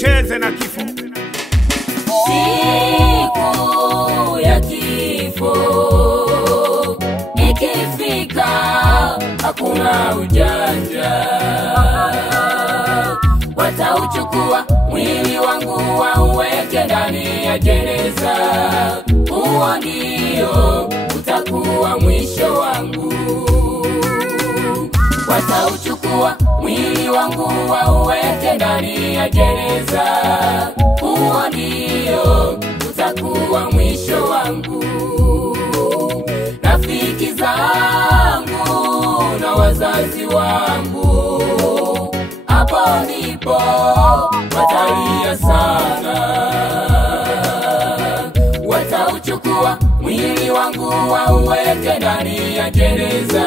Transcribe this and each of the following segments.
usicheze na kifo. Siku ya kifo ikifika, hakuna ujanja. Watauchukua mwili wangu wauweke ndani ya jeneza. Huo ndio utakuwa mwisho wangu. Watauchukua mwili wangu wauweke ndani ya jeneza. Huo ndio utakuwa mwisho wangu. Rafiki zangu na wazazi wangu, hapo ndipo watalia sana. Watauchukua mwili wangu wauweke ndani ya jeneza.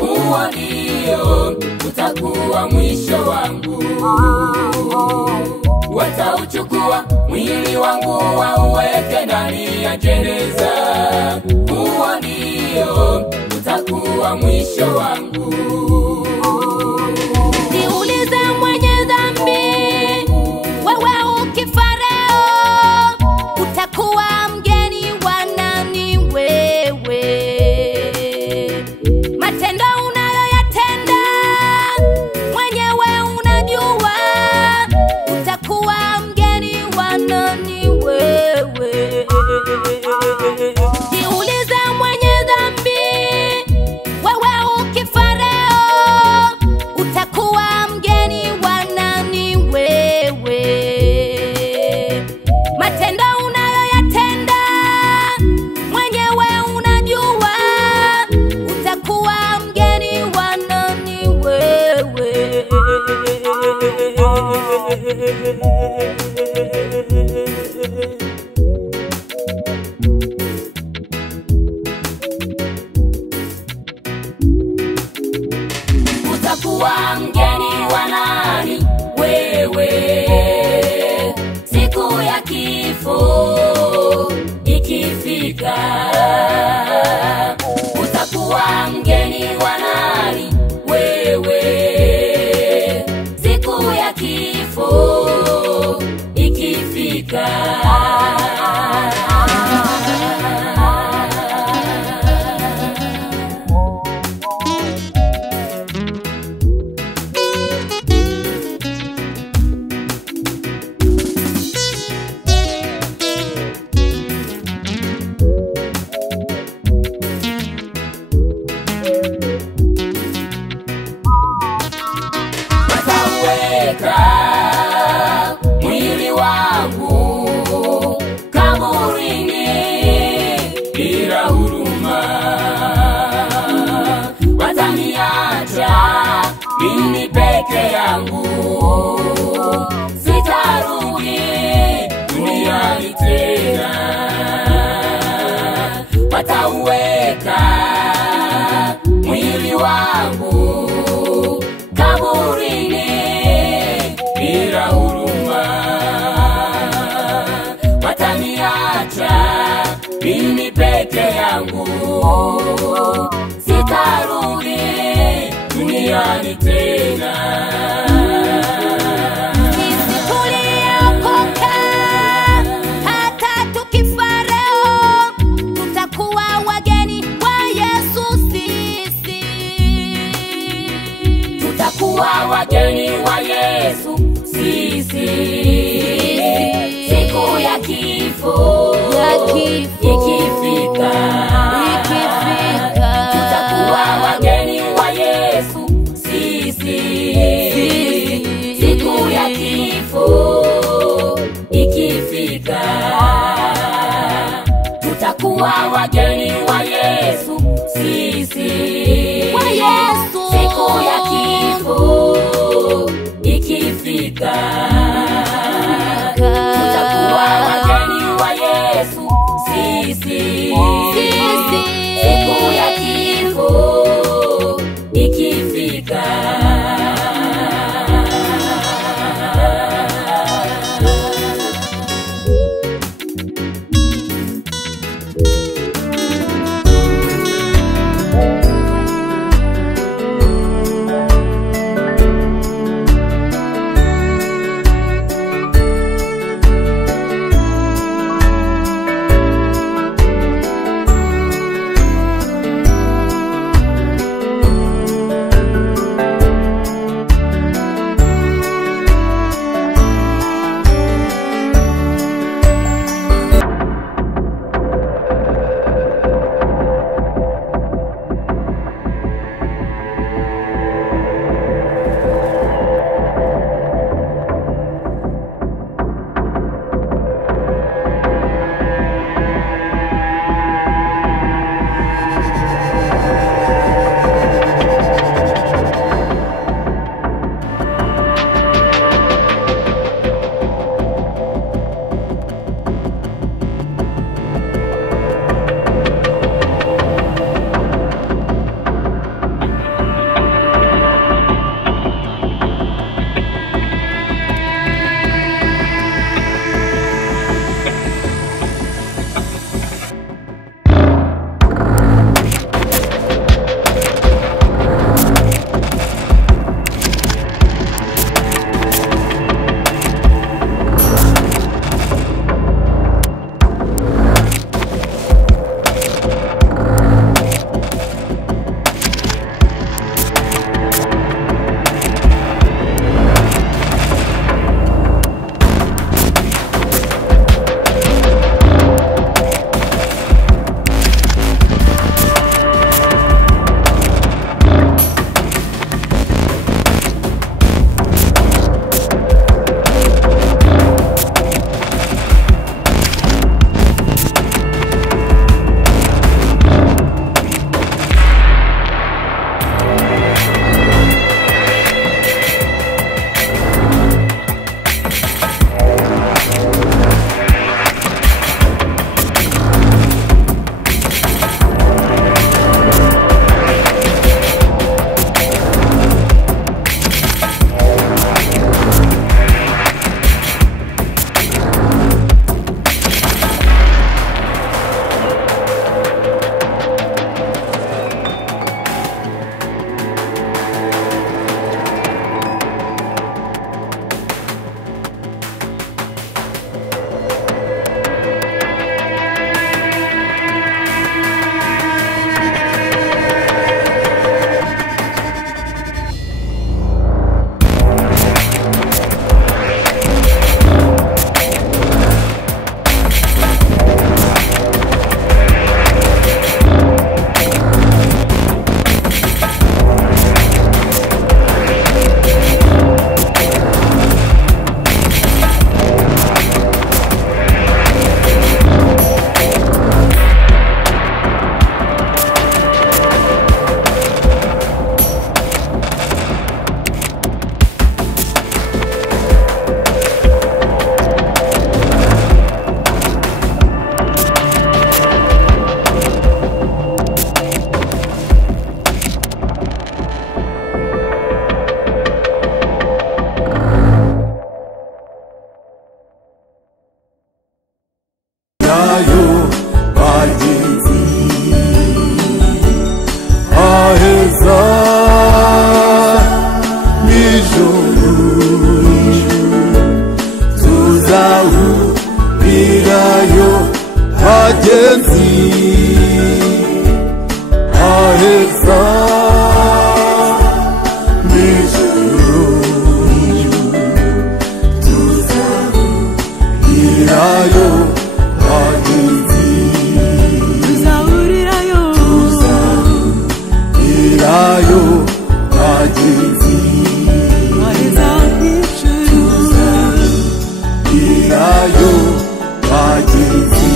Huo ndio utakuwa mwisho wangu. Watauchukua mwili wangu wauweke ndani ya jeneza. Huo ndio utakuwa mwisho wangu. Niulize mwenye dhambi, wewe ukifa leo utakuwa mgeni wa nani wewe? Matendo unayoyatenda mwenyewe unajua, utakuwa mgeni wa nani wewe? Niulize mwenye dhambi, wewe ukifa leo utakuwa mgeni wa nani wewe? Matendo unayoyatenda mwenyewe unajua, utakuwa mgeni wa nani wewe? Utakuwa mgeni wa nani wewe? Siku ya kifo ikifika, utakuwa mgeni wa nani wewe? Siku ya kifo ikifika. Watauweka mwili wangu kaburini bila huruma. Wataniacha mimi peke yangu, sitarudi duniani tena. Watauweka mwili wangu kaburini bila huruma. Wataniacha mimi peke yangu, sitarudi duniani tena. Sisi tuliokoka, hata tukifa leo tutakuwa wageni wa Yesu sisi. Tutakuwa wageni wa Yesu sisi. Siku ya kifo ikifika, tutakuwa wageni wa Yesu sisi. Siku ya kifo ikifika, tutakuwa wageni wa Yesu sisi. Siku ya kifo ikifika, tutakuwa wageni wa Yesu sisi. Siku ya kifo ikifika. irayo bagenzi aheza nijoro tuzahurirayo bagenzi aheza nijoro tuzahurirayo bagenzi tuzahurirayo bagenzi aheza nijoro tuzahurirayo bagenzi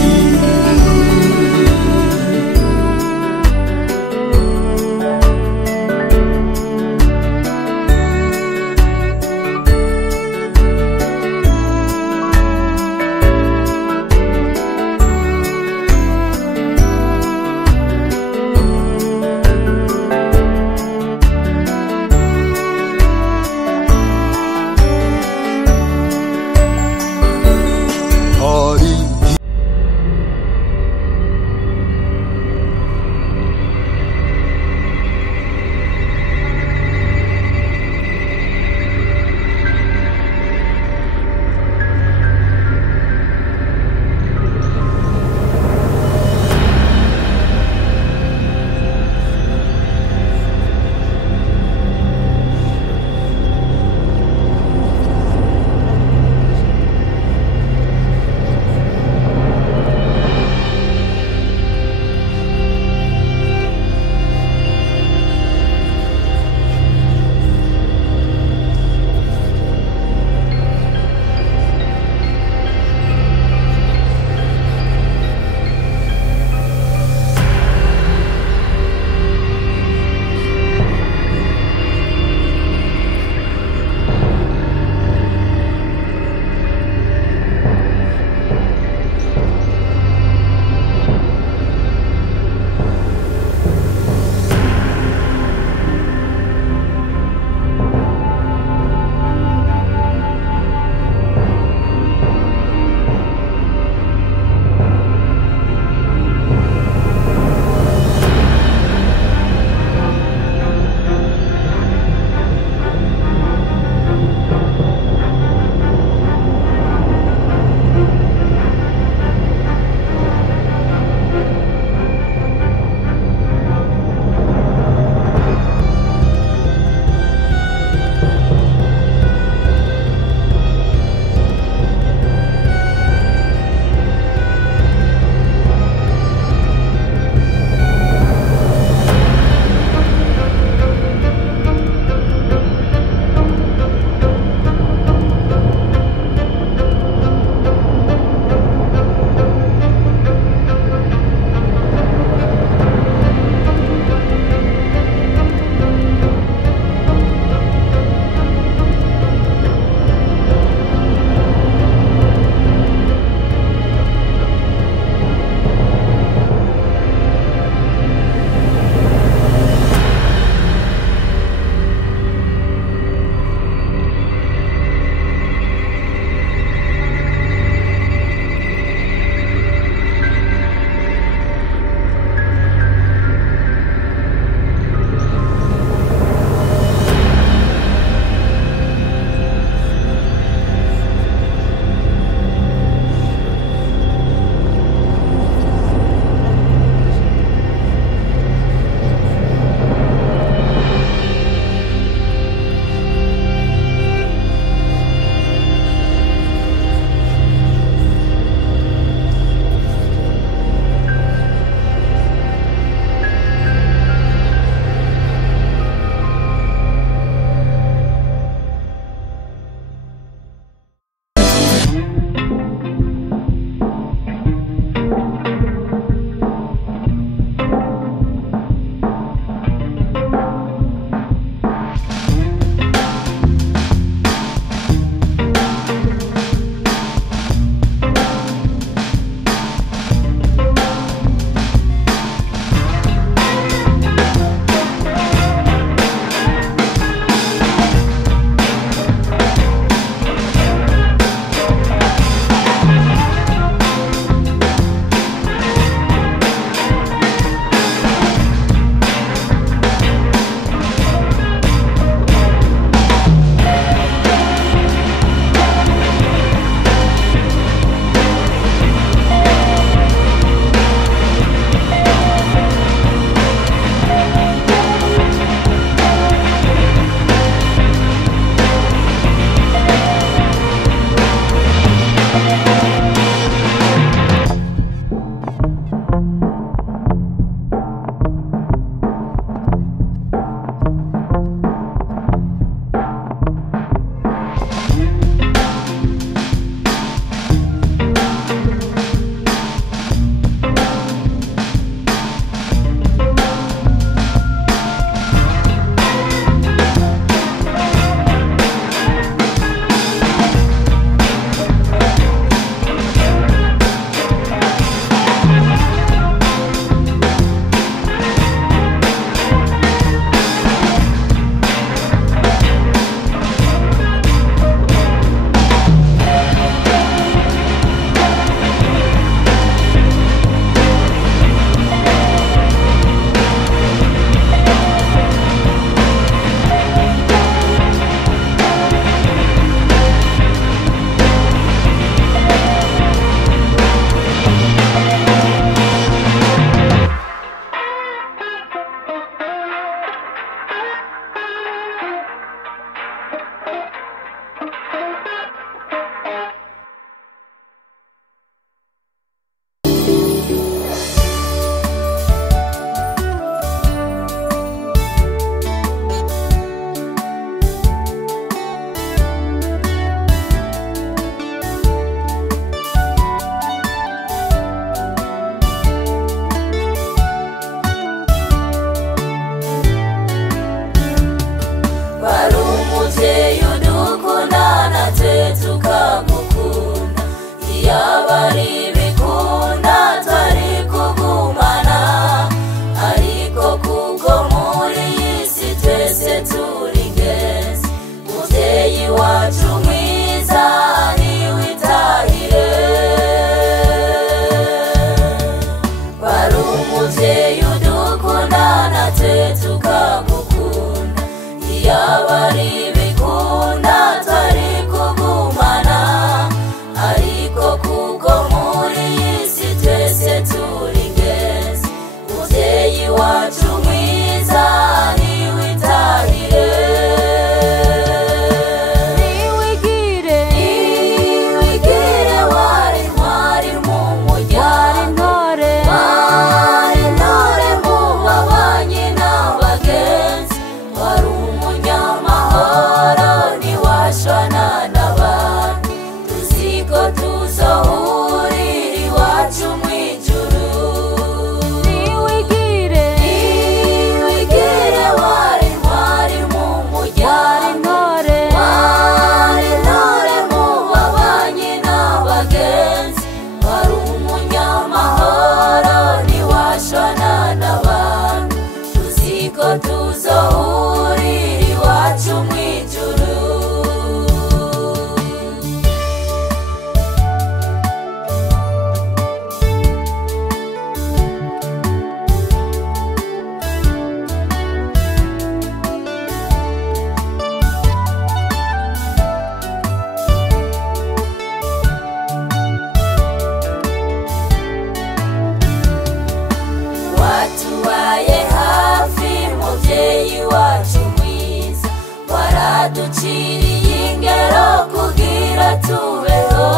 waduciriye ingero kugira tubeho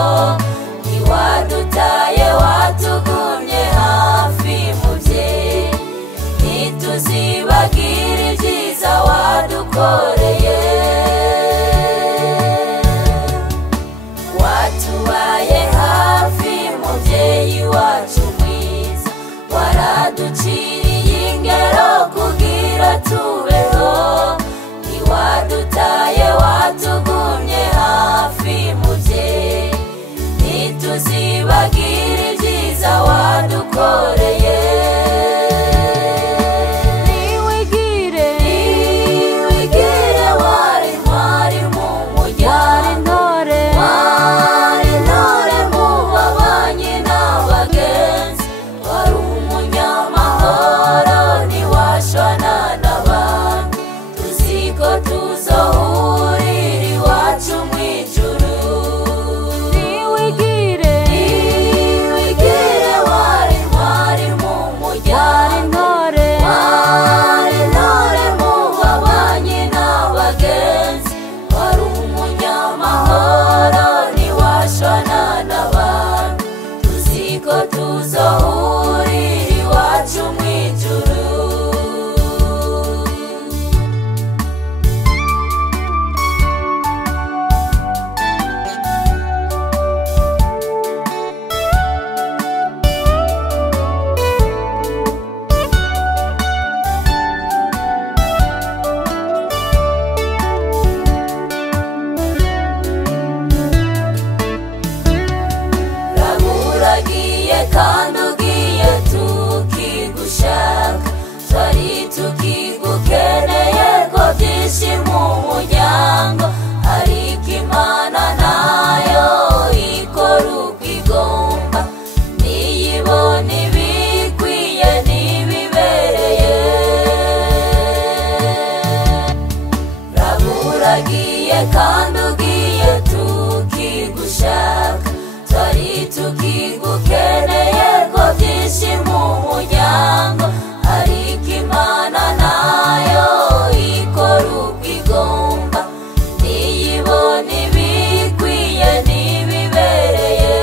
ntiwadutaye watugumye hafi muvyeyi ntituzibagire ibyiza wadukoreye watubaye hafi muvyeyi wacu mwiza waraduciriye ingero kugira tubeho ntiwadutaye watugumye hafi muvyeyi ntituzibagire ibyiza wadukoreye niwigire wari ntwari mu muryango wari intore mu babanyi n'abagenzi wari umunyamahoro ntiwashwana n'abantu tuziko tuzohurira iwacu mw'ijuru niwigire wari ntwari mu muryango wari intore mu babanyi n'abagenzi wari umunyamahoro ntiwashwana n'abantu tuziko tuzohurira iwacu mw'ijuru uraguragiye kandi ugiye tukigushaka twari tukigukeneye ko byinshi mu muryango ariko imana nayo ikora uko igomba niyibona ibikwiye n'ibibereye uraguragiye kandi ugiye tukigushaka twari tukigukeneye ko byinshi mu muryango ariko imana nayo ikora uko igomba niyibona ibikwiye n'ibibereye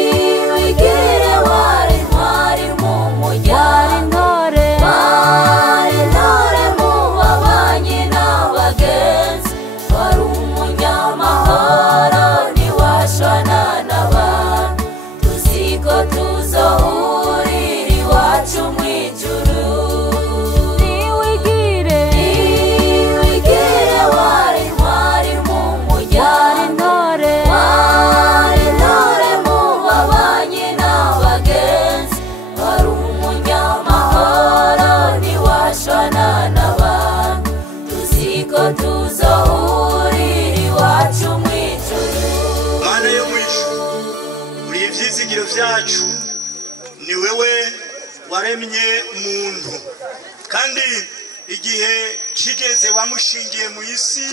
niwigire wari ntwari mu muryango wari intore mu babanyi n'abagenzi wari umunyamahoro ntiwashwana n'abantu tuziko tuzohurira iwacu mw'ijuru niwigire wari ntwari mu muryango wari intore mu babanyi n'abagenzi wari umunyamahoro ntiwashwana n'abantu tuziko tuzohurira iwacu mw'ijuru mana yo mwijuru uri ivyizigiro vyacu ni wewe waremye umuntu kandi igihe kigeze wamushingiye mu isi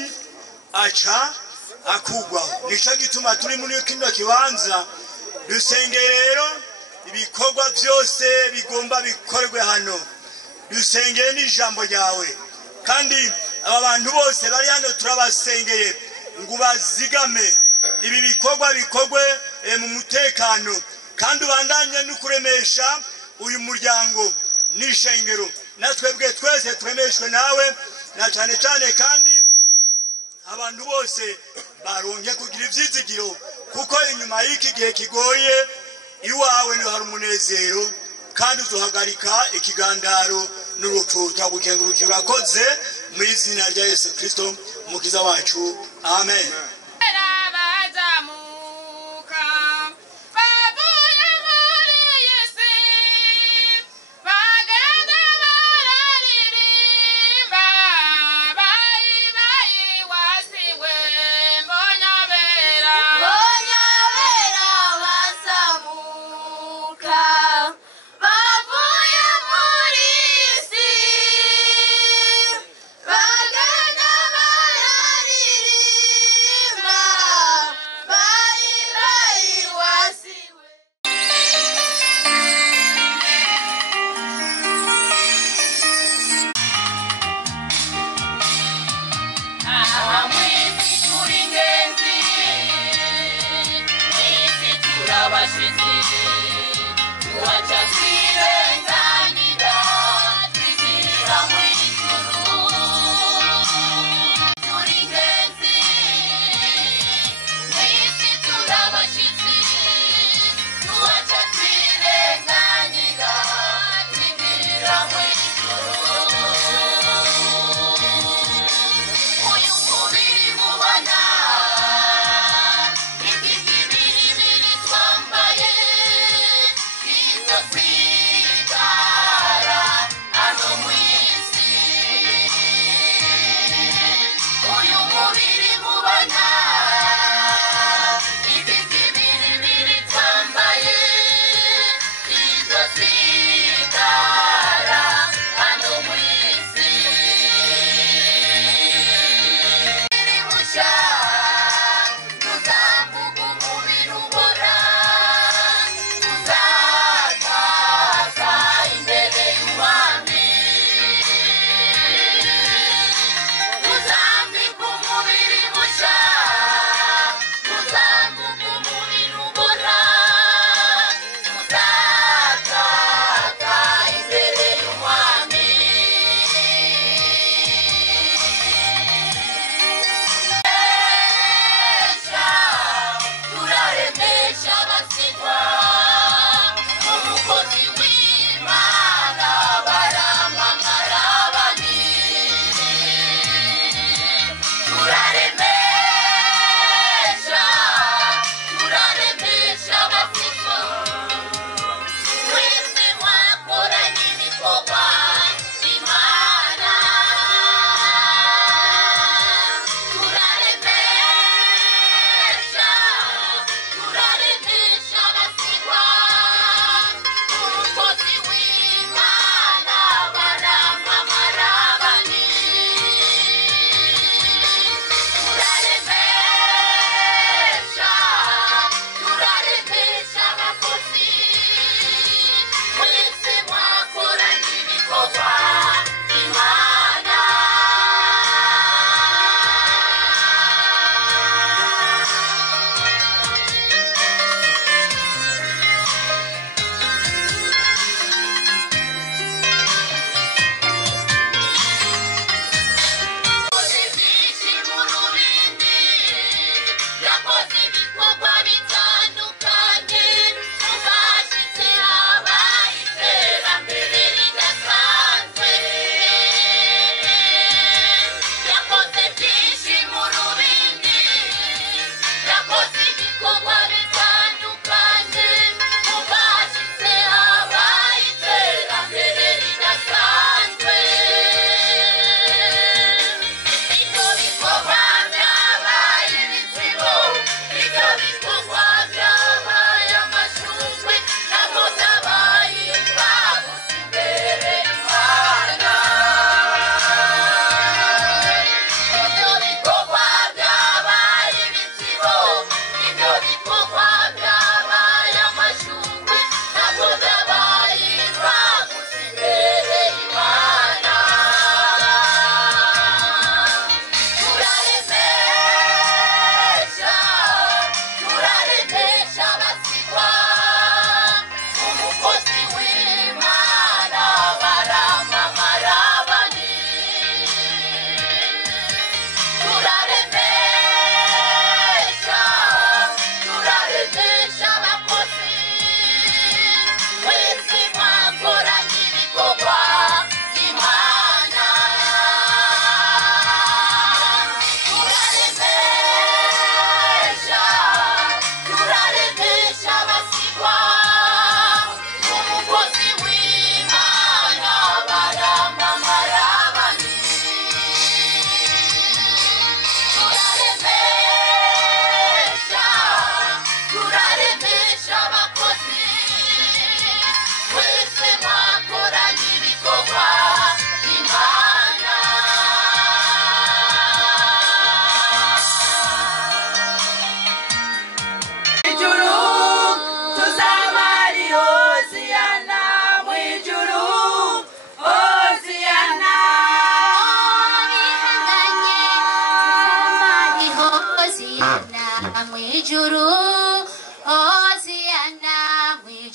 aca akugwaho nico gituma turi muri kino kibanza dusenge rero ibikorwa byose bigomba bikorwe hano dusengeye n'ijambo ryawe kandi aba bantu bose bari hano turabasengeye ngo bazigame ibi bikorwa bikorwe mu mutekano kandi ubandanye no kuremesha uyu muryango n'ishengero natwebwe twese turemeshwe nawe na cyane cyane kandi abantu bose baronke kugira ivyizigiro kuko inyuma y'iki gihe kigoye iwawe niho hari umunezero kandi uzohagarika ikigandaro n'urupfu twagukengurukira urakoze mu izina rya Yesu Kristo umukiza wacu amen.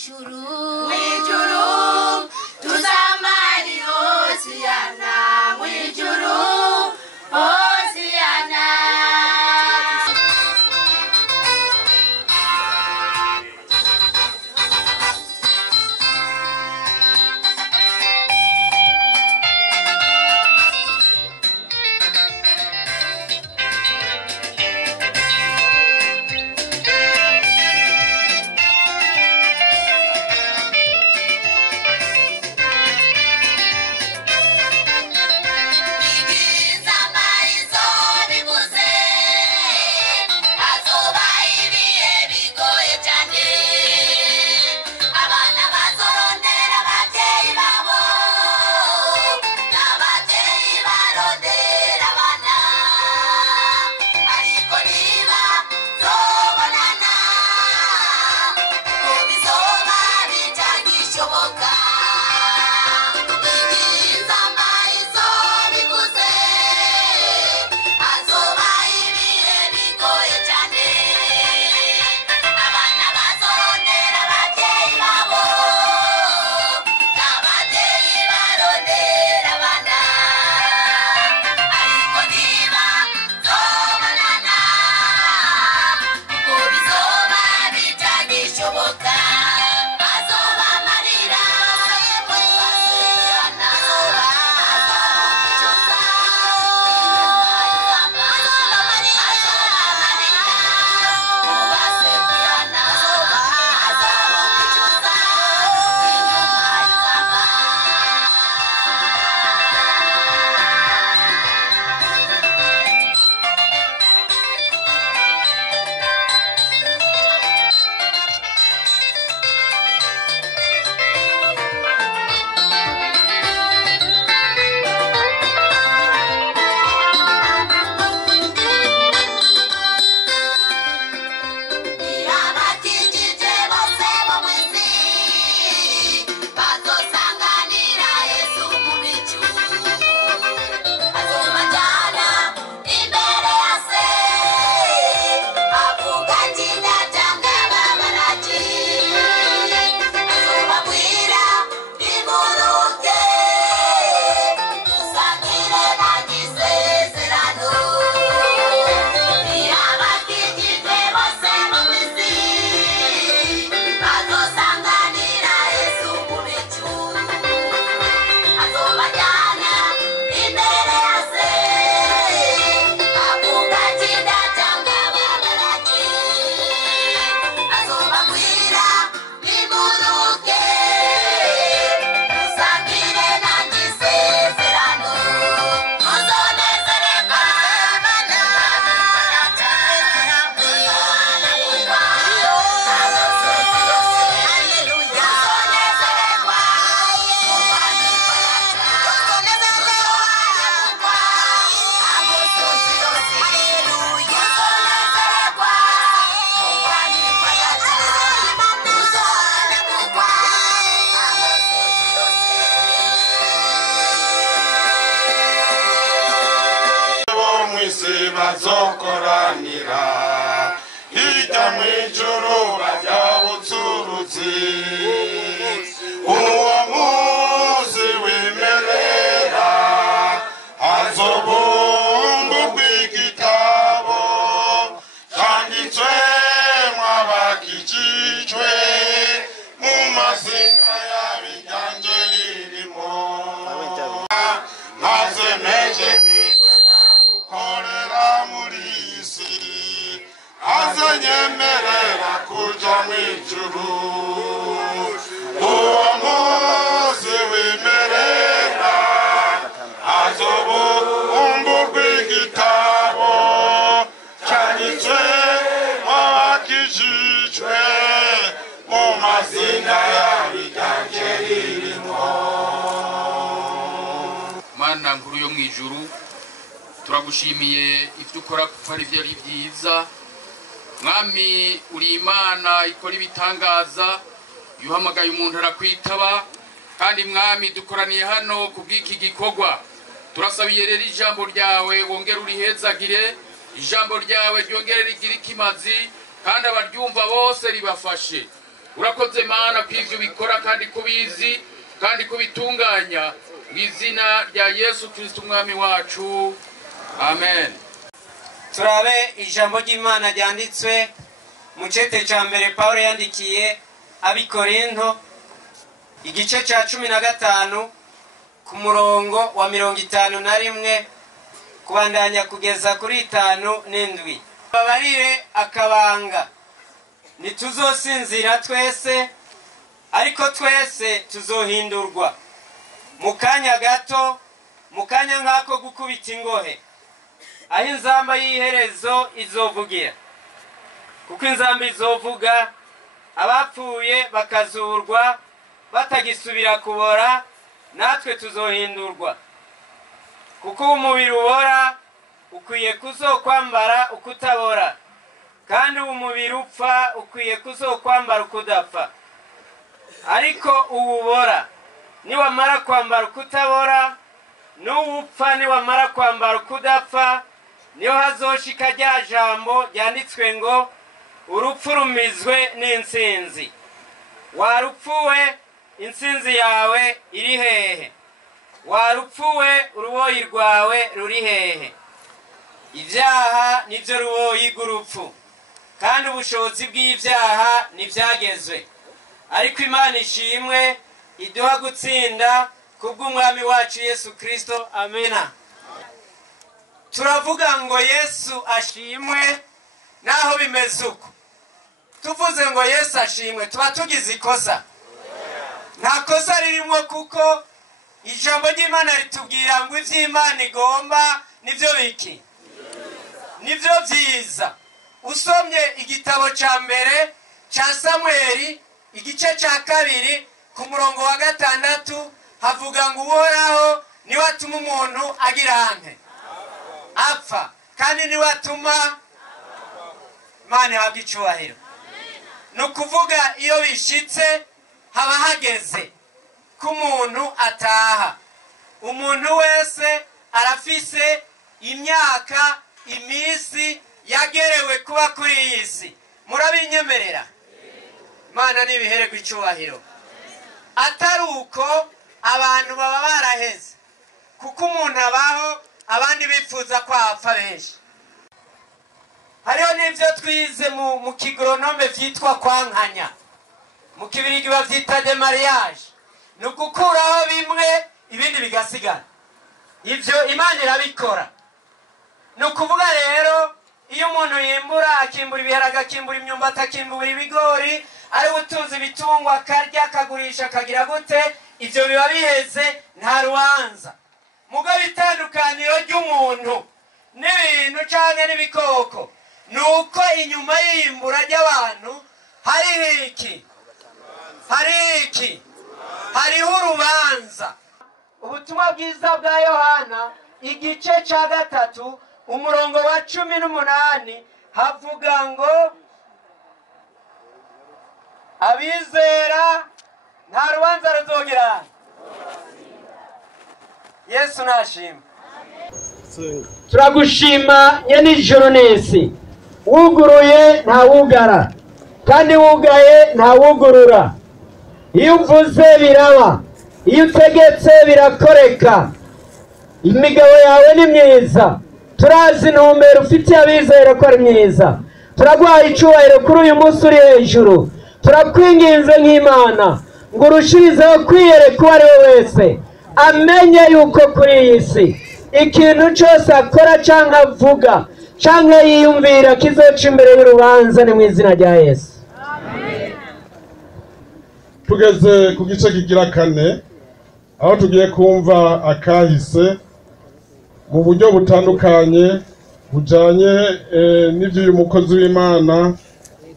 ijuru mwijuru tuzamari hosiyana mwijuru hosiyana bazokoranira hirya mwijuru bajya butsurutsi uwo muzi wimerera hazobumburwa igitabo cyanditswe mwabakijijwe mu mazina y'abijyanje ririmo maze meje korera muri isi azanyemerera kuja mwijuru uwo muzi wimerera azobumburwa igitabo cyanditswe mwabakijijwe mu mazina y'abijyanje ririmo. Mana nkuru yo mwijuru turagushimiye ivyo ukora kuko ari vyari vyiza mwami uri Imana ikora ibitangaza yuhamagaye umuntu arakwitaba kandi mwami dukoraniye hano kubw'iki gikorwa turasabiye rero ijambo ryawe wongere urihezagire ijambo ryawe ryongere rigire ikimazi kandi abaryumva bose ribafashe urakoze mana kw'ivyo bikora kandi kubizi kandi kubitunganya mu izina rya Yesu Kristo umwami wacu amen. Turabe ijambo ry'Imana ryanditswe mu cete ca mbere Paulo yandikiye abikorinto igice ca 15 ku murongo wa 51 kubandanya kugeza kuri 5 babarire akabanga ntituzosinzira twese ariko twese tuzohindurwa mu kanya gato mu kanya nk'ako gukubita ingohe aho inzamba y'iherezo izovugira kuko inzamba izovuga abapfuye bakazurwa batagisubira kubora natwe tuzohindurwa kuko umubiri ubora ukwiye kuzokwambara ukutabora kandi umubiri upfa ukwiye kuzokwambara ukudapfa ariko uwubora niwamara kwambara ukutabora n'uwupfa niwamara kwambara ukudapfa niyo hazoshika rya jambo ryanditswe ngo urupfu rumizwe n'intsinzi. Warupfuwe intsinzi yawe iri hehe? Warupfuwe uruboyi rwawe ruri hehe? Ibyaha nivyo ruboyi rw'urupfu kandi ubushobozi bw'ibyaha nivyagezwe ariko Imana ishimwe iduha gutsinda kubw'umwami wacu Yesu Kristo amena. Turavuga ngo Yesu ashimwe naho bimeze uko. Tuvuze ngo Yesu ashimwe tuba tugize ikosa. Nta kosa ririmo kuko ijambo ry'Imana ritubwira ngo ivy'Imana igomba nivyo biki? Nivyo vyiza. Usomye igitabo ca mbere ca Samueli igice ca 2 ku murongo wa 6 havuga ngo Uhoraho niwe atuma umuntu agira hanke apfa kandi niwe atuma Imana ihabwa icubahiro. Nukuvuga iyo bishitse haba hageze ko umuntu ataha. Umuntu wese arafise imyaka imisi yagerewe kuba kuri iyi si. Murabinyemerera? Imana nibihererwe icubahiro. Atari uko abantu baba baraheze kuko umuntu abaho abandi bifuza ko apfa benshi. Hariho n'ivyo twize mu kigronome vyitwa kwankanya, mu kibirigi bavyita de mariage, ni ugukuraho bimwe ibindi bigasigara. Ivyo Imana irabikora. Ni ukuvuga rero iyo umuntu yimbura akimbura ibiharage akimbura imyumbati akimbura ibigori ari utunze ibitungwa akarya akagurisha akagira gute, ivyo biba biheze nta rubanza. Mugabo itandukaniro ry'umuntu n'ibintu canke n'ibikoko nuko inyuma y'imbura ry'abantu hari iki hariho urubanza. Ubutumwa bwiza bwa Yohana igice ca 3 umurongo wa 18 havuga ngo abizera nta rubanza ruzogera. Yesu nashima. Turagushima nyenijoro n'isi. Wuguruye nta wugara kandi wugaye nta wugurura. Iyo uvuze biraba, iyo utegetse birakoreka. Imigabo yawe ni myiza. Turazi intumbero ufitiye abizera ko ari myiza. Turaguhaye icubahiro kuri uyu munsi uri hejuru. Turakwinginze nk'Imana ngo urushirizeho kwiyereka uwo ari we wese amenye yuko kuri iyi si ikintu cyose akora canke avuga canke yiyumvira kizoca imbere y'urubanza ni mu izina rya Yesu. Tugeze ku gice kigira 4 aho tugiye kumva akahise mu buryo butandukanye bujanye n'ivyo uyu mukozi w'Imana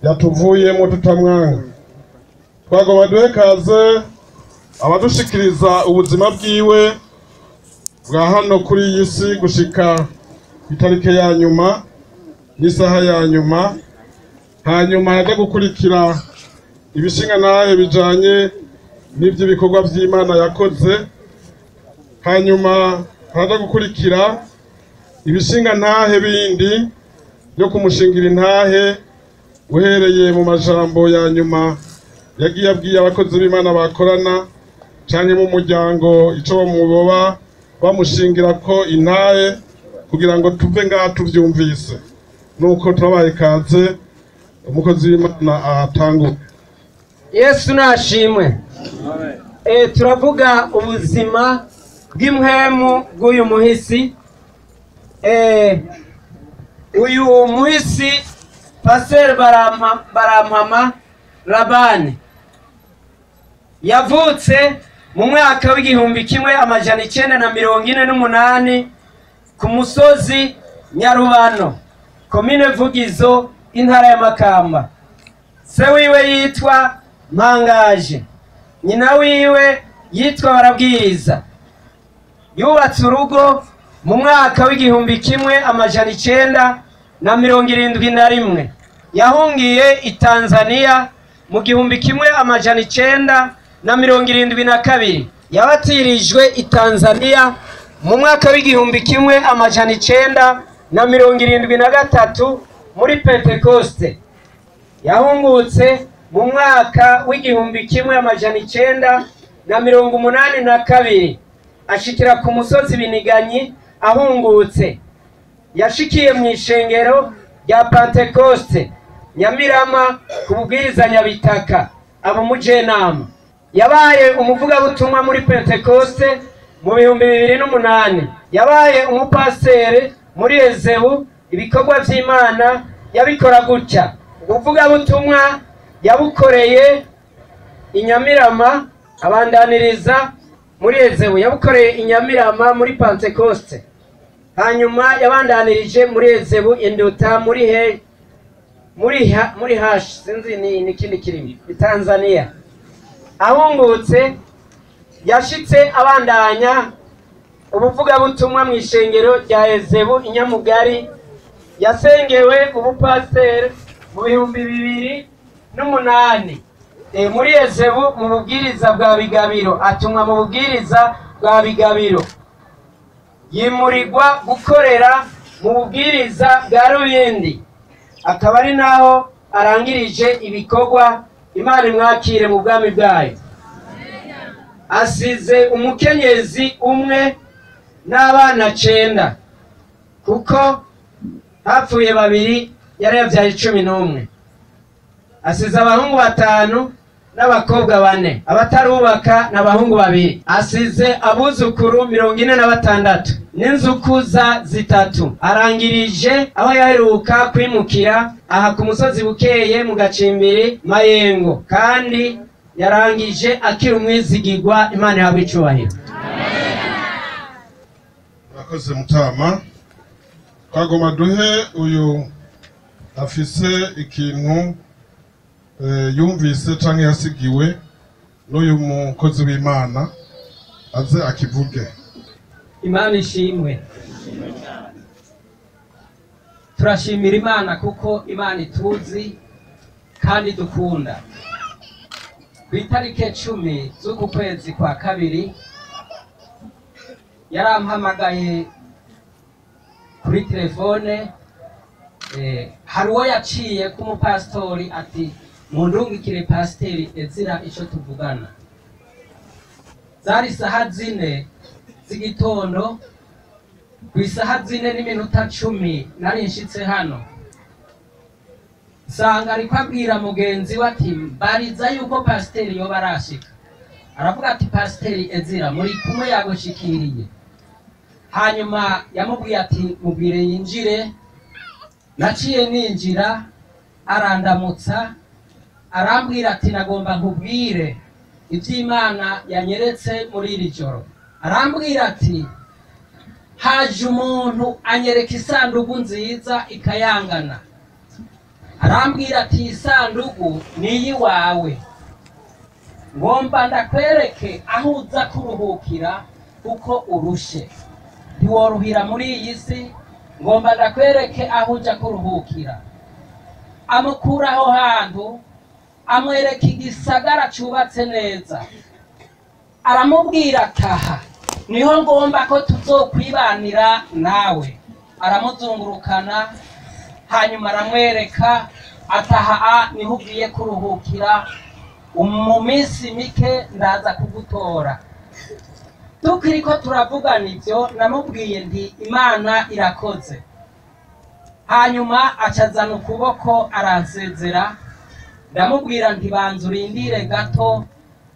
yatuvuyemo tutamwanga. Twagomba duhe kaze abadushikiriza ubuzima bwiwe bwa hano kuri iyi si gushika itarike ya nyuma n'isaha ya nyuma, hanyuma yaje gukurikira ibishinga nahe bijanye n'ivy'ibikorwa vy'Imana yakoze, hanyuma haje gukurikira ibishinga ntahe bindi byo kumushingira intahe uhereye mu majambo ya nyuma yagiye abwiye abakozi b'Imana bakorana canke mu muryango ico bamuboba bamushingira ko intaye kugira ngo tuve ngaha tuvyumvise. Nuko turabaye kaze umukozi w'Imana atanguke. Yesu nashimwe. Turavuga ubuzima bw'impwemu bw'uyu muhisi. Uyu muhisi Pasteur Barampama Labani yavutse mu mwaka w'igihumbi kimwe amajana 948 ku musozi Nyarubano, komine Vugizo, intara ya Makamba. Se wiwe yitwa Mpangaje, nyina wiwe yitwa Barabwiriza. Yubatse urugo mu mwaka w'igihumbi kimwe amajana 971. Yahungiye i Tanzania mu gihumbi kimwe amajana 972. Yabatirijwe i Tanzania mu mwaka w'igihumbi kimwe amajana 973 muri Pentecoste. Yahungutse mu mwaka w'igihumbi kimwe amajana 982 ashikira ku musozi Biniganyi. Ahungutse yashikiye mu ishengero rya Pentecoste Nyamirama ku bubwiriza Nyabitaka abo mujenama. Yabaye umuvugabutumwa muri Pentecoste mu 2008. Yabaye umupastere muri Ezebu. Ibikorwa vy'Imana yabikora gutya: ubuvugabutumwa yabukoreye Inyamirama, abandaniriza muri Ezebu yabukoreye Inyamirama muri Pentecoste, hanyuma yabandanirije muri Ezebu Induta muri hash sinzi ni kindi kirimi Tanzania. Ahungutse yashitse abandanya ubuvugabutumwa mu ishengero rya Ezebu Inyamugari. Yasengewe ubupastere mu 2008 muri Ezebu mu bubwiriza bwa Bigabiro. Atumwa mu bubwiriza bwa Bigabiro, yimurirwa gukorera mu bubwiriza bwa Rubindi, akaba ari naho arangirije ibikorwa. Imana imwakire mu bwami bwayo. Asize umukenyezi umwe n'abana 9, kuko hapfuye 2, yari yavyaye 11. Asize abahungu 5 n'abakobwa 4, abatarubaka n'abahungu 2. Asize abuzukuru 46 n'inzukuza 3. Arangirije aho yaheruka kwimukira aha ku musozi Bukeye mu Gacimbiri Mayengo, kandi yarangije akiri umwizigirwa. Imana yawe icubahiro. Akoze Mutama. Twagoma duhe uyu afise ikintu yumvise canke yasigiwe n'uyu mukozi w'Imana aze akivuge. Imana ishimwe. Turashimira Imana kuko Imana ituzi kandi dukunda. Ku itariki 10 z'uku kwezi kwa kabiri yarampamagaye kuri telefone. Hari uwo yaciye ku mupastori ati mundungikire Pasiteri Ezira ico tuvugana. Zari saha 4 z'igitondo. Ku isaha 4:10 nari nshitse hano, sanga ariko abwira mugenzi we ati mbariza yuko Pasiteri yoba arashika. Aravuga ati Pasiteri Ezira muri kumwe yagoshikiriye. Hanyuma yamubwiye ati mubwire yinjire. Naciye ninjira, arandamutsa, arambwira ati nagomba nkubwire ivy'Imana yanyeretse muri iri joro. Arambwira ati haje umuntu anyereka isanduku nziza ikayangana. Arambwira ati isanduku niyi wawe, ngomba ndakwereke aho uza kuruhukira kuko urushe. Ntiworuhira muri iyi si, ngomba ndakwereke aho uja kuruhukira. Amukura aho hantu, amwereka igisagara cubatse neza. Aramubwira ataha, niho ngomba ko tuzokwibanira nawe. Aramuzungurukana, hanyuma aramwereka ataha niho ugiye kuruhukira mu minsi mike ndaza kugutora. Tukiriko turavugana ivyo namubwiye nti Imana irakoze. Hanyuma acazana ukuboko aransezera, ndamubwira nti banza urindire gato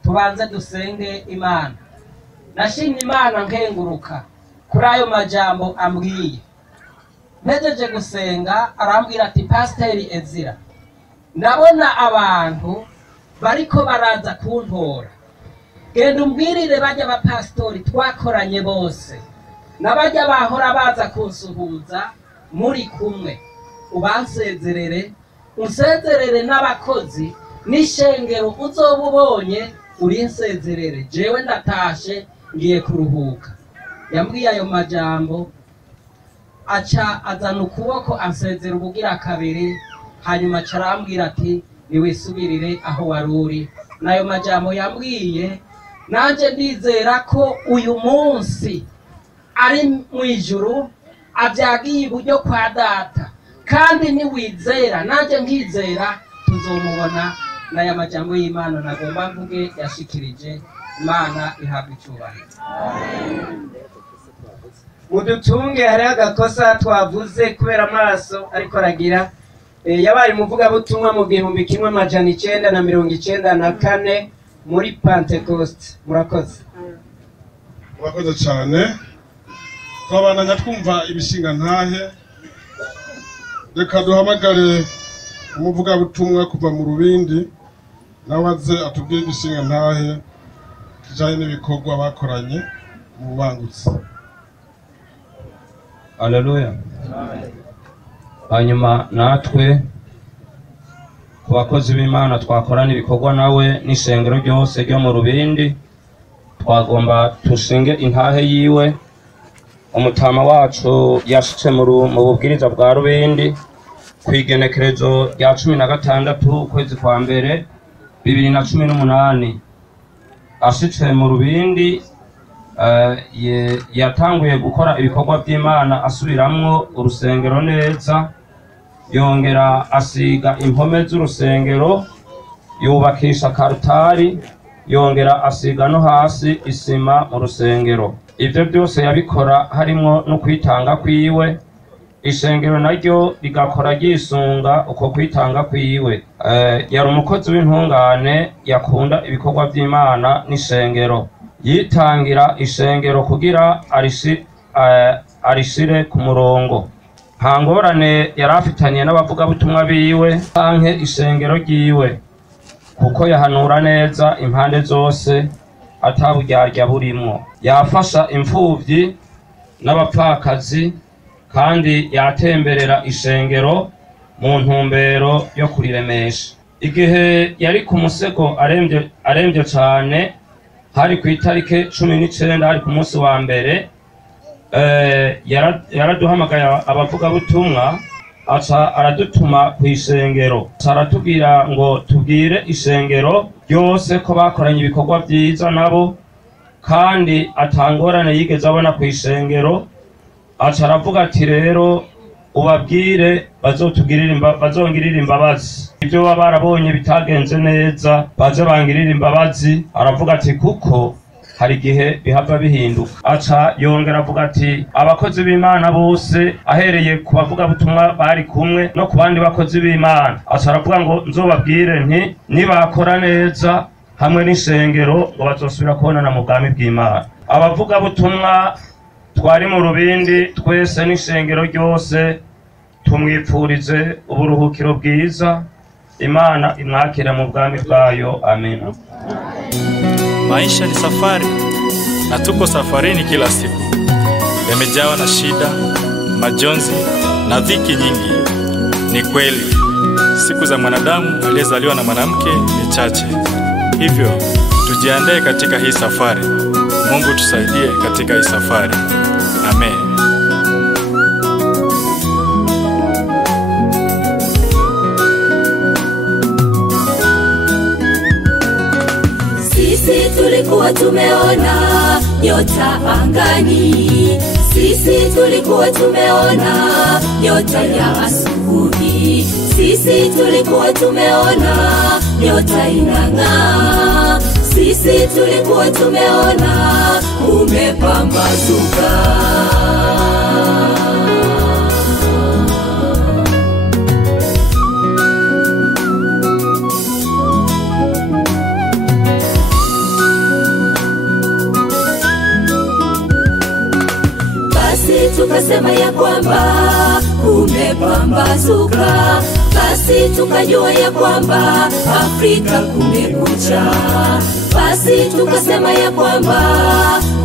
tubanze dusenge Imana. Nashimye Imana nkenguruka kuri ayo majambo ambwiye. Mpejeje gusenga arambwira ati Pasiteri Ezira, ndabona abantu bariko baraza kuntora. Genda umbwirire bajya abapasitori twakoranye bose n'abajya bahora baza kunsuhuza muri kumwe, ubansezerere, unsezerere n'abakozi n'ishengero uzoba ubonye urinsezerere, jewe ndatashe ngiye kuruhuka. Yambwiye ayo majambo, aca azana ukuboko ansezera ubugira kabiri, hanyuma aca arambwira ati niwisubirire aho waruri. Nayo majambo yambwiye nanje ndizera ko uyu munsi ari mu ijuru avyagiye iburyo kwa data, kandi niwizera nanje nkizera tuzomubona. N'aya majambo y'Imana nagomba mvuge yashikirije. Imana ihabwe icyubahiro. Mudutunge hari agakosa twavuze kubera amaso ariko aragira. Yabaye umuvugabutumwa mu 1994 muri Pentecost. Murakoze. Murakoze cyane. Twabandanya twumva ibishinga ntahe. Reka duhamagare umuvugabutumwa kuva mu Rubindi nawaze atubwire ibishinga ntahe kijanye n'ibikorwa bakoranye mu bangutse. Haleluya. Hanyuma natwe ku bakozi b'Imana twakorana ibikorwa nawe n'ishengero ryose ryo mu Rubindi, twagomba tushinge intahe yiwe. Umutama wacu yashitse mu bubwiriza bwa Rubindi kwigenekerezo rya 16 kwezi kwa mbere 2018. Ashitse mu Rubindi yatanguye gukora ibikorwa by'Imana, asubiramwo urusengero neza, yongera asiga impome z'urusengero, yubakisha karutari, yongera asiga no hasi isima mu rusengero. Ivyo byose yabikora harimo no kwitanga kwiwe, ishengero naryo rigakora ryisunga uko kwitanga kwiwe. Yari umukozi w'intungane yakunda ibikorwa by'Imana n'ishengero, yitangira ishengero kugira arishire ku murongo. Nta ngorane yari afitanye n'abavugabutumwa biwe canke ishengero ryiwe, kuko yahanura neza impande zose ataburyarya burimwo. Yafasha imfuvyi n'abapfakazi, kandi yatemberera ishengero mu ntumbero yo kuriremesha. Igihe yari ku musego aremvye cane, hari ku itarike 19, hari ku munsi wa mbere, yaraduhamagaye abavugabutumwa, aca aradutuma ku ishengero, aratubwira ngo tubwire ishengero ryose ko bakoranye ibikorwa byiza nabo, kandi atangorane yigeze abona ku ishengero. Aca aravuga ati rero ubabwire bazongirira imbabazi, ibyo baba barabonye bitagenze neza baze bangirira imbabazi. Aravuga ati kuko hari igihe bihava bihinduka. Aca yongera avuga ati abakozi b'Imana bose, ahereye ku bavugabutumwa bari kumwe no ku bandi bakozi b'Imana, aca aravuga ngo nzobabwire nti nibakora neza hamwe n'ishengero ngo bazosubira kubonana mu bwami bw'Imana. Abavugabutumwa twari mu Rubindi twese n'ishengero ryose tumwipfurize uburuhukiro bwiza. Imana imwakira mu bwami bwayo. Amen. Maisha ni safari na tuko safarini kila siku, yamejawa na shida, majonzi na dhiki nyingi. Ni kweli siku za mwanadamu aliyezaliwa na mwanamke ni chache, hivyo tujiandae katika hii safari. Mungu tusaidie katika hii safari. Amen. Sisi tulikuwa tumeona nyota angani, sisi tulikuwa tumeona nyota ya asubuhi, sisi Sisi tulikuwa tumeona nyota inang'aa, sisi tulikuwa tumeona umepambazuka. Basi tukasema ya kwamba umepambazuka, basi tukajua ya kwamba Afrika kumekucha. Basi tukasema ya kwamba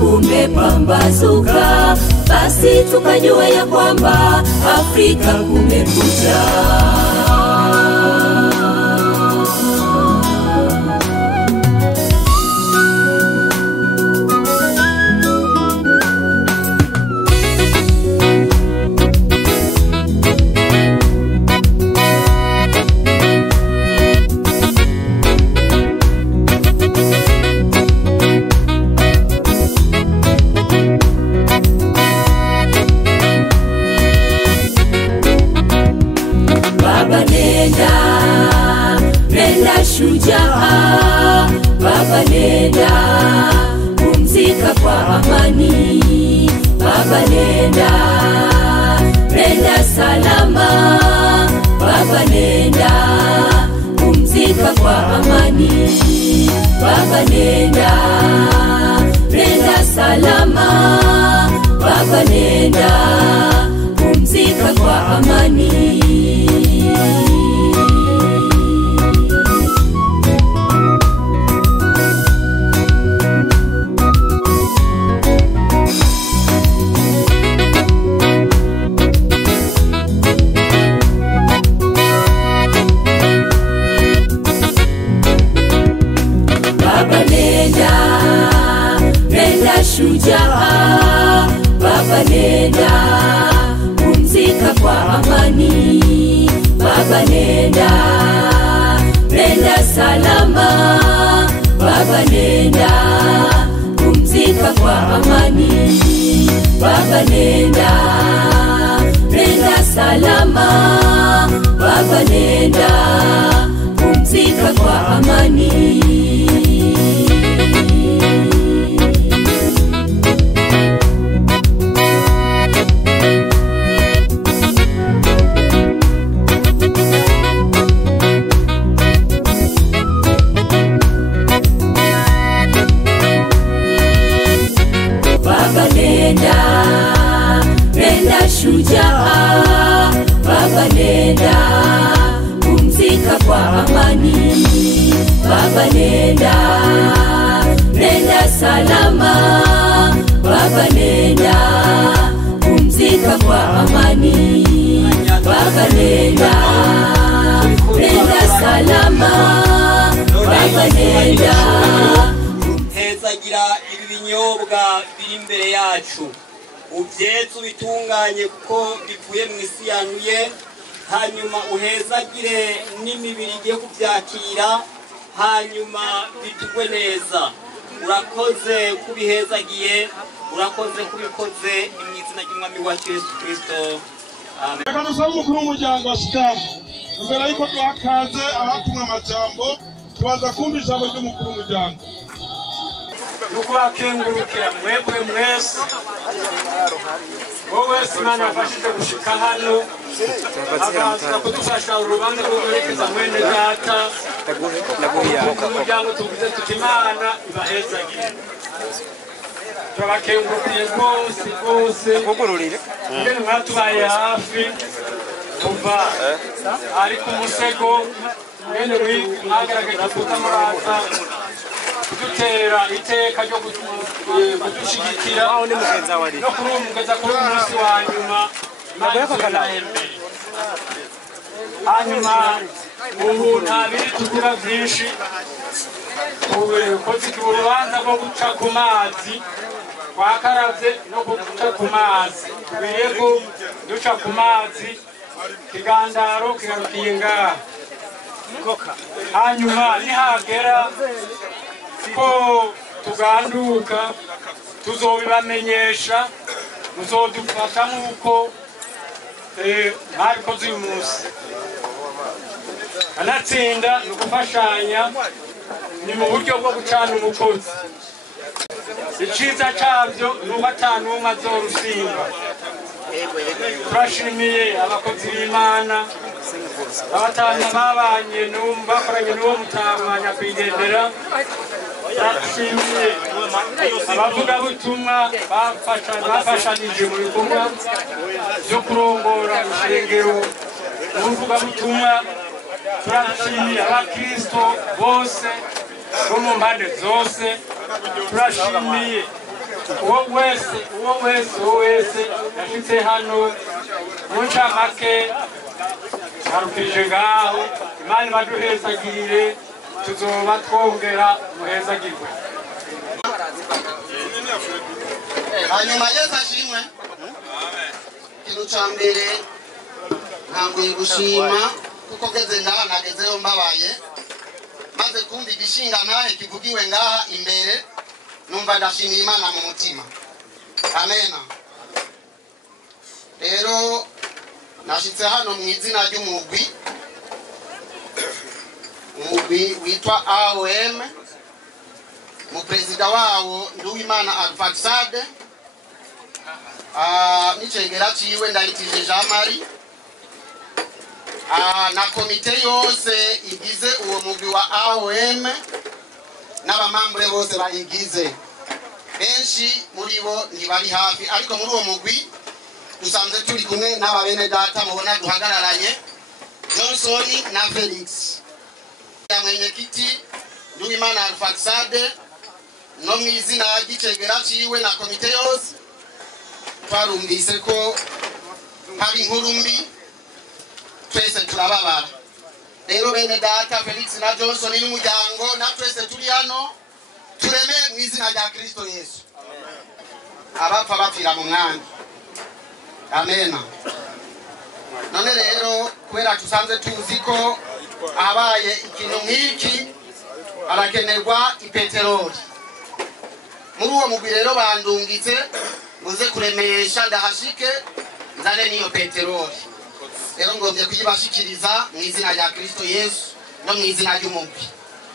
umepambazuka, basi tukajua ya kwamba Afrika kumekucha. Baba nenda shujaa, Baba nenda pumzika kwa amani. Baba nenda salama, Baba nenda pumzika kwa amani. Baba nenda salama, Baba nenda pumzika kwa amani. Baba nenda shujaa, Baba nenda pumzika kwa amani. Baba nenda salama, Baba nenda pumzika kwa amani. Baba nenda salama, Baba nenda pumzika kwa amani. Baba nenda shujaa, Baba nenda pumzika kwa amani. Baba nenda salama, Baba nenda pumzika kwa amani. Baba nenda salama, Baba nenda. Hezagira ibi binyobwa biri imbere yacu, ubyetse ubitunganye kuko bivuye mu isi yanuye, hanyuma uhezagire n'imibiri igiye kubyakira, hanyuma bitugwe neza. Urakoze kubihezagiye, urakoze kubikoze mu izina ry'Umwami wacu Yesu Kristo. Amen. Reka dusabe umukuru w'umuryango ashikame. Mbere yuko twakaze abatumwa amajambo, tubanza kumva ijambo ry'umukuru w'umuryango. Nuko bakengurukira mwebwe mwese, wowe Imana yafashije gushika hano, akaza kudufasha urubanza rwo guherekeza mwene data. Umuryango tuvuze tuti Imana ibahezagire. Turabakengurukiye rwose ngene mwatubaye hafi kuva ari ku musego, ngene mwagaragaje kutamuraza kudutera iteka ryo kudushigikira no kurumugeza kuri umunsi wa nyuma. Hanyuma ubu nta biri tugira byinshi, kozi urubanza rwo guca ku mazi, twakaravye no guca ku mazi, tubiriye ko duca ku mazi, ikigandaro kigarukiye ngaha. Hanyuma nihagera ko tuganduka tuzobibamenyesha, muzodufata nk'uko mwabikoze uyu munsi. anatsinda ni ugufashanya ni mu buryo bwo gucana umukozi iciza cyabyo ni uko atanumwe azorusimba turashimiye abakozi b'Imana abatanya babanye bakoranye n'uwo mutama nyakwigendera turashimiye abavugabutumwa bafashanije mu bikorwa byo kurongora ishengero ubuvugabutumwa turashimiye abakristo bose bo mu mpande zose turashimiye uwo wese yashitse hano mu ncamake arukije ngaho Imana baduhezagire tuzoba twongera muhezagirwe hanyuma Yesu ashimwe ikintu ca mbere ntanguye gushima kuko geze ngaha nagezeho mbabaye maze kumva igishinga ntahe kivugiwe ngaha imbere numva ndashimira Imana mu mutima amena rero nashitse hano mu izina ry'umugwi witwa AOM mu perezida wawo Nduwimana Alfaxade n'icegera ciwe ndayitije Jean Marie na komite yose igize uwo mugwi wa AOM n'abamambure bose bayigize benshi muri bo ntibari hafi ariko muri uwo mugwi dusanzwe turi kumwe n'ababene data mubona duhagararanye Johnson na Felix mwenyekiti Nduwimana Alfaxade no mu izina ry'icegera ciwe na komite yose twarumvise ko hari inkuru mbi twese turababara rero bene data Felix na Johnson n'umuryango na twese turi hano tureme mu izina rya Kristo Yesu abapfa bapfira mu mwanya amena none rero kubera tusanze tuzi ko abaye ikintu nk'iki arakenerwa ipeteroli muri uwo mugwi rero bandungitse muze kuremesha ndahashike nzane niyo peteroli rero ngombye kuyibashikiriza mu izina rya Kristo Yesu no mu izina ry'umugwi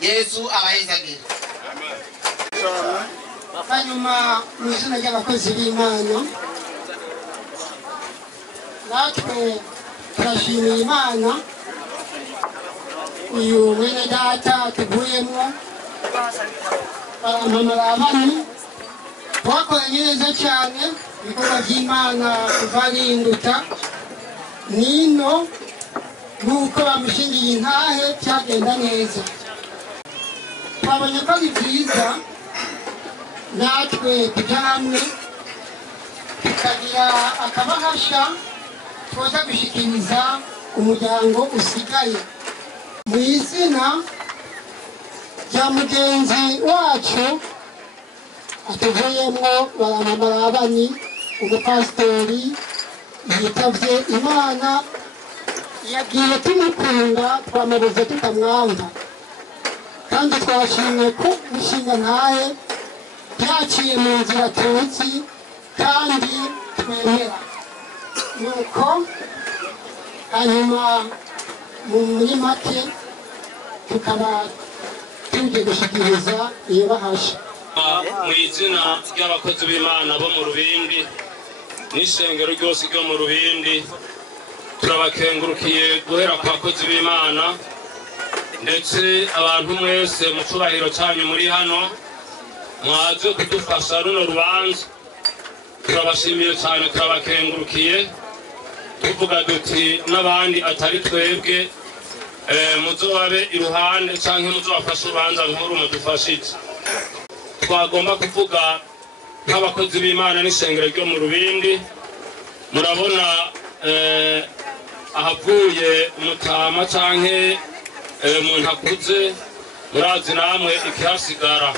Yesu abahezagire hanyuma mu izina ry'abakozi b'Imana natwe turashimiye Imana uyu mwene data tuvuyemo barampamara abana twakoranye neza cyane ibikorwa by'Imana kuva rinduta nino nuko bamushingiye intahe cyagenda neza twabonye ko ari byiza natwe tujya hamwe tukagira akabahasha twoza gushikiriza umuryango usigaye mu izina rya mugenzi wacu atuvuyemo baramamara abani umupasitori yitavye Imana yagiye tumukunda twamabuze tutamwanga kandi twashimye ko mushinga ntahe yaciye mu nzira tuzi kandi twemera nuko hanyuma muri make tukaba tuje gushikiriza iyo bahasha mu izina ry'abakozi b'Imana bo mu Rubindi n'ishengero ryose ryo mu Rubindi turabakengurukiye guhera ku bakozi b'Imana ndetse abantu mwese mu cyubahiro cyanyu muri hano mwaje kudufasha runo rubanza turabashimiye cyane turabakengurukiye tuvuga duti n'abandi atari twebwe muzobabe iruhande cyangwa muzobafashe urubanza nkuru mudufashije twagomba kuvuga nk'abakozi b'Imana n'ishengero ryo mu Rubindi murabona ahavuye umutama canke umuntu akuze murazi namwe ikihasigara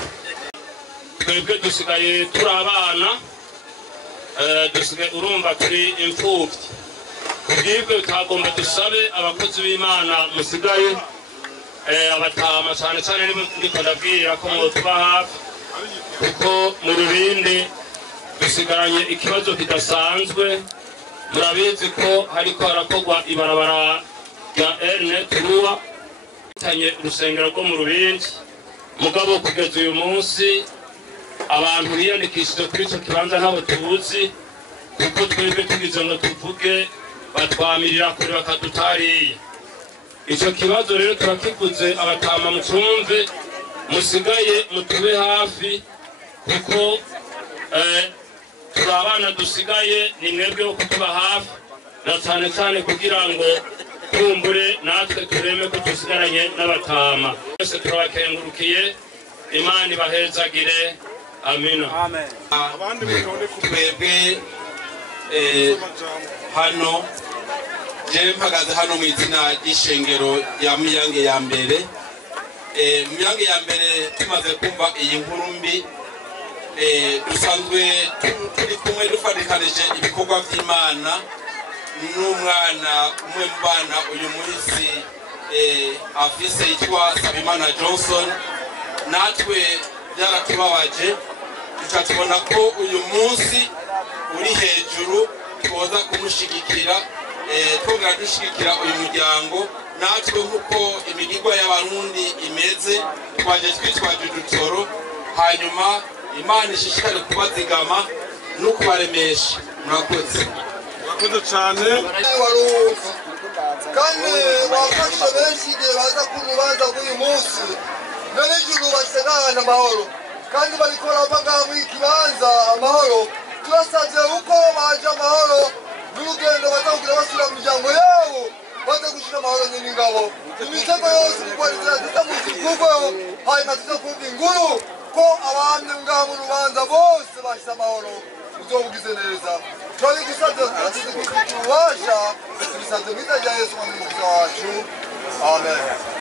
twebwe dusigaye turi abana dusigaye urumva turi imfuvyi kubwibwe twagomba dusabe abakozi b'Imana musigaye abatama cyane cyane ndiko ndabwira ko mwotuba hafi kuko mu Rubindi dusigaranye ikibazo kidasanzwe murabizi ko hariko harakorwa ibarabara rya Etienne Turuwa tanye urusengero rwo mu Rubindi mugabo kugeza uyu munsi abantu biyandikishije kuri icyo kibanza ntabo tubuzi kuko twebwe tugize ngo tuvuge batwamirira kure bakadutariye. Icyo kibazo rero turakikuze abatama mucumve musigaye mutube hafi kuko turi abana dusigaye ni mwebwe wo kutuba hafi na cyane cyane kugira ngo kumbure natwe tureme ko dusigaranye n'abatama. Twese turabakengurukiye, Imana ibahezagire. Amina. Twebwe hano jewe mpagaze hano mu izina ry'ishengero ya Muyange ya mbere. Muyange ya mbere tumaze kumva iyi nkuru mbi, dusanzwe turi kumwe dufatikanije ibikorwa by'Imana n'umwana umwe mu bana uyu munsi afise yitwa Sabimana Johnson. Natwe byaratubabaje tukatubona ko uyu munsi uri hejuru twoza kumushigikira, twongera dushigikira uyu muryango. Natwe nk'uko imigigwa y'abarundi imeze twaje twitwaje udutoro, hanyuma Imana ishishikare kubazigama no kubaremesha. Murakoze cyane kandi bafashe benshi igihe baza kurubanza rw'uyu munsi none ijuru basengana amahoro kandi bariko barava mu ikibanza amahoro. Turasavye uko baje amahoro n'urugendo bazakugira basubira mu miryango yabo baze gushira amahoro n'ingabo imitego yose kukwariza zitamuzikurweho, hanyuma tuza kumva inkuru ko abantu ngaha mu rubanza bose bashyize amahoro uzobugize neza. Turabigusavye atize kugira ububasha tubisanze mu izina rya Yesu umwami wacu. Amen.